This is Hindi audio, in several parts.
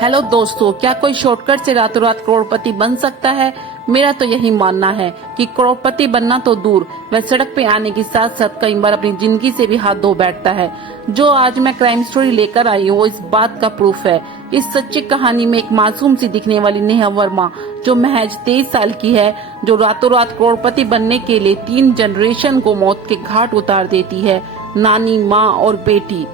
हेलो दोस्तों, क्या कोई शॉर्टकट से रातों रात करोड़पति बन सकता है? मेरा तो यही मानना है कि करोड़पति बनना तो दूर, वह सड़क पे आने के साथ साथ कई बार अपनी जिंदगी से भी हाथ धो बैठता है। जो आज मैं क्राइम स्टोरी लेकर आई हूँ वो इस बात का प्रूफ है। इस सच्ची कहानी में एक मासूम सी दिखने वाली नेहा वर्मा, जो महज 23 साल की है, जो रातों रात करोड़पति बनने के लिए 3 जनरेशन को मौत के घाट उतार देती है, नानी, माँ और बेटी।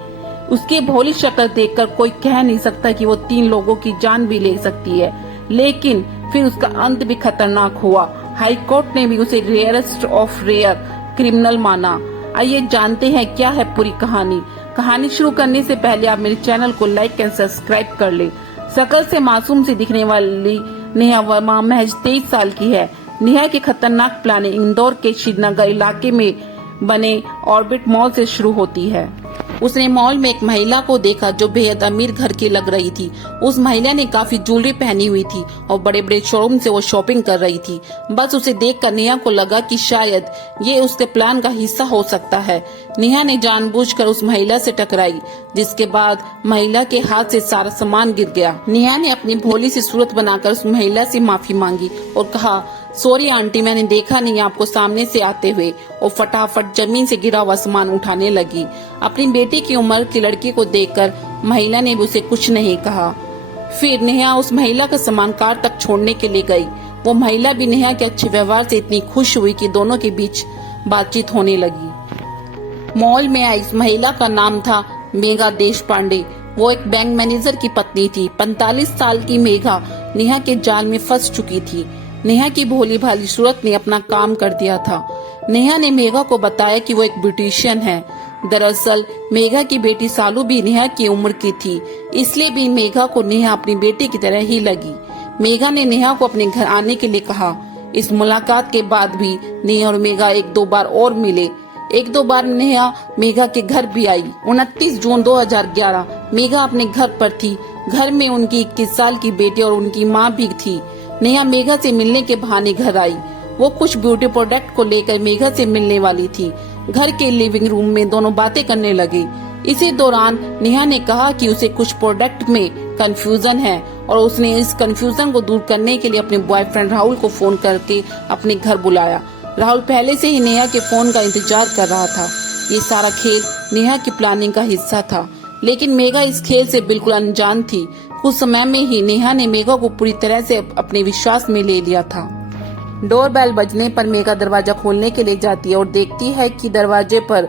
उसकी भोली शक्ल देखकर कोई कह नहीं सकता कि वो 3 लोगों की जान भी ले सकती है, लेकिन फिर उसका अंत भी खतरनाक हुआ। हाई कोर्ट ने भी उसे रेयरेस्ट ऑफ रेयर क्रिमिनल माना। आइए जानते हैं क्या है पूरी कहानी। कहानी शुरू करने से पहले आप मेरे चैनल को लाइक एंड सब्सक्राइब कर ले। शकल से मासूम सी दिखने वाली नेहा वर्मा महज 23 साल की है। नेहा की खतरनाक प्लानिंग इंदौर के श्रीनगर इलाके में बने ऑर्बिट मॉल से शुरू होती है। उसने मॉल में एक महिला को देखा जो बेहद अमीर घर की लग रही थी। उस महिला ने काफी ज्वेलरी पहनी हुई थी और बड़े बड़े शोरूम से वो शॉपिंग कर रही थी। बस उसे देखकर नेहा को लगा कि शायद ये उसके प्लान का हिस्सा हो सकता है। नेहा ने जानबूझकर उस महिला से टकराई, जिसके बाद महिला के हाथ से सारा सामान गिर गया। नेहा ने अपनी भोली सी सूरत बनाकर उस महिला से माफी मांगी और कहा, सॉरी आंटी, मैंने देखा नहीं आपको सामने से आते हुए, और फटाफट जमीन से गिरा हुआ सामान उठाने लगी। अपनी बेटी की उम्र की लड़की को देखकर महिला ने उसे कुछ नहीं कहा। फिर नेहा उस महिला का सामान कार तक छोड़ने के लिए गई। वो महिला भी नेहा के अच्छे व्यवहार से इतनी खुश हुई कि दोनों के बीच बातचीत होने लगी। मॉल में आई इस महिला का नाम था मेघा देशपांडे। वो एक बैंक मैनेजर की पत्नी थी। 45 साल की मेघा नेहा के जाल में फंस चुकी थी। नेहा की भोली भाली सूरत ने अपना काम कर दिया था। नेहा ने मेघा को बताया कि वो एक ब्यूटिशियन है। दरअसल मेघा की बेटी सालू भी नेहा की उम्र की थी, इसलिए भी मेघा को नेहा अपनी बेटी की तरह ही लगी। मेघा ने नेहा को अपने घर आने के लिए कहा। इस मुलाकात के बाद भी नेहा और मेघा 1-2 बार और मिले। 1-2 बार नेहा मेघा के घर भी आई। 29 जून 2011 मेघा अपने घर पर थी। घर में उनकी 21 साल की बेटी और उनकी माँ भी थी। नेहा मेघा से मिलने के बहाने घर आई। वो कुछ ब्यूटी प्रोडक्ट को लेकर मेघा से मिलने वाली थी। घर के लिविंग रूम में दोनों बातें करने लगे। इसी दौरान नेहा ने कहा कि उसे कुछ प्रोडक्ट में कंफ्यूजन है और उसने इस कंफ्यूजन को दूर करने के लिए अपने बॉयफ्रेंड राहुल को फोन करके अपने घर बुलाया। राहुल पहले से ही नेहा के फोन का इंतजार कर रहा था। ये सारा खेल नेहा की प्लानिंग का हिस्सा था, लेकिन मेघा इस खेल से बिल्कुल अनजान थी। कुछ समय में ही नेहा ने मेघा को पूरी तरह से अपने विश्वास में ले लिया था। डोरबेल बजने पर मेघा दरवाजा खोलने के लिए जाती है और देखती है कि दरवाजे पर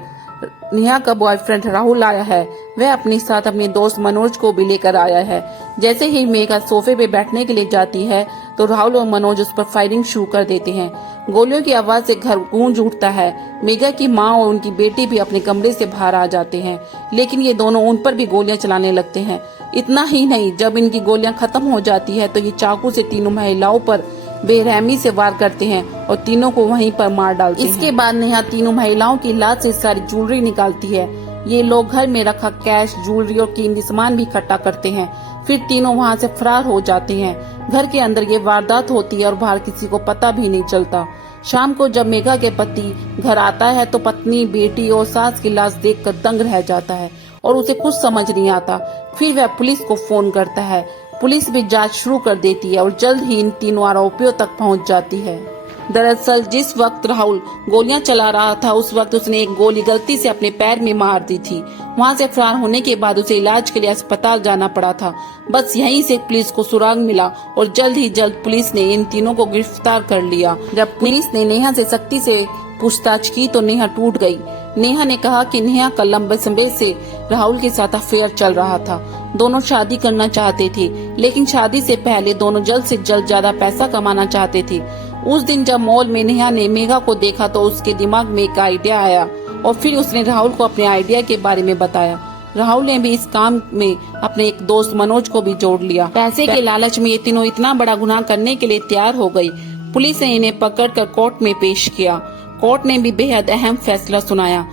नेहा का बॉयफ्रेंड राहुल आया है। वह अपने साथ अपने दोस्त मनोज को भी लेकर आया है। जैसे ही मेघा सोफे पे बैठने के लिए जाती है तो राहुल और मनोज उस पर फायरिंग शुरू कर देते हैं। गोलियों की आवाज से घर गूंज उठता है। मेघा की माँ और उनकी बेटी भी अपने कमरे से बाहर आ जाते हैं, लेकिन ये दोनों उन पर भी गोलियां चलाने लगते हैं। इतना ही नहीं, जब इनकी गोलियां खत्म हो जाती है तो ये चाकू से तीनों महिलाओं पर बेरहमी से वार करते हैं और तीनों को वहीं पर मार डालते हैं। इसके बाद नेहा तीनों महिलाओं की लाश से सारी ज्वेलरी निकालती है। ये लोग घर में रखा कैश, ज्वेलरी और कीमती सामान भी इकट्ठा करते हैं। फिर तीनों वहां से फरार हो जाते हैं। घर के अंदर ये वारदात होती है और बाहर किसी को पता भी नहीं चलता। शाम को जब मेघा के पति घर आता है तो पत्नी, बेटी और सास की लाश देखकर दंग रह जाता है और उसे कुछ समझ नहीं आता। फिर वह पुलिस को फोन करता है। पुलिस भी जांच शुरू कर देती है और जल्द ही इन तीनों आरोपियों तक पहुंच जाती है। दरअसल जिस वक्त राहुल गोलियां चला रहा था उस वक्त उसने एक गोली गलती से अपने पैर में मार दी थी। वहां से फरार होने के बाद उसे इलाज के लिए अस्पताल जाना पड़ा था। बस यहीं से पुलिस को सुराग मिला और जल्द पुलिस ने इन तीनों को गिरफ्तार कर लिया। जब पुलिस ने नेहा से सख्ती से पूछताछ की तो नेहा टूट गई। नेहा ने कहा कि नेहा का लंबे समय से राहुल के साथ अफेयर चल रहा था। दोनों शादी करना चाहते थे, लेकिन शादी से पहले दोनों जल्द से जल्द ज्यादा पैसा कमाना चाहते थे। उस दिन जब मॉल में नेहा ने मेघा को देखा तो उसके दिमाग में एक आइडिया आया और फिर उसने राहुल को अपने आइडिया के बारे में बताया। राहुल ने भी इस काम में अपने एक दोस्त मनोज को भी जोड़ लिया। पैसे के लालच में ये तीनों इतना बड़ा गुनाह करने के लिए तैयार हो गई। पुलिस ने इन्हें पकड़कर कोर्ट में पेश किया। कोर्ट ने भी बेहद अहम फैसला सुनाया।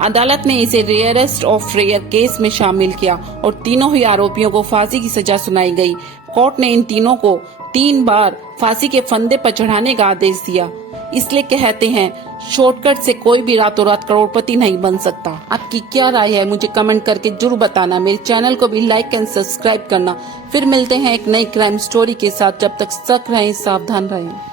अदालत ने इसे रेयरेस्ट ऑफ रेयर केस में शामिल किया और तीनों ही आरोपियों को फांसी की सजा सुनाई गई। कोर्ट ने इन तीनों को 3 बार फांसी के फंदे पर चढ़ाने का आदेश दिया। इसलिए कहते हैं शॉर्टकट से कोई भी रातों रात करोड़पति नहीं बन सकता। आपकी क्या राय है मुझे कमेंट करके जरूर बताना। मेरे चैनल को भी लाइक एंड सब्सक्राइब करना। फिर मिलते हैं एक नई क्राइम स्टोरी के साथ। जब तक सतर्क रहें, सावधान रहें।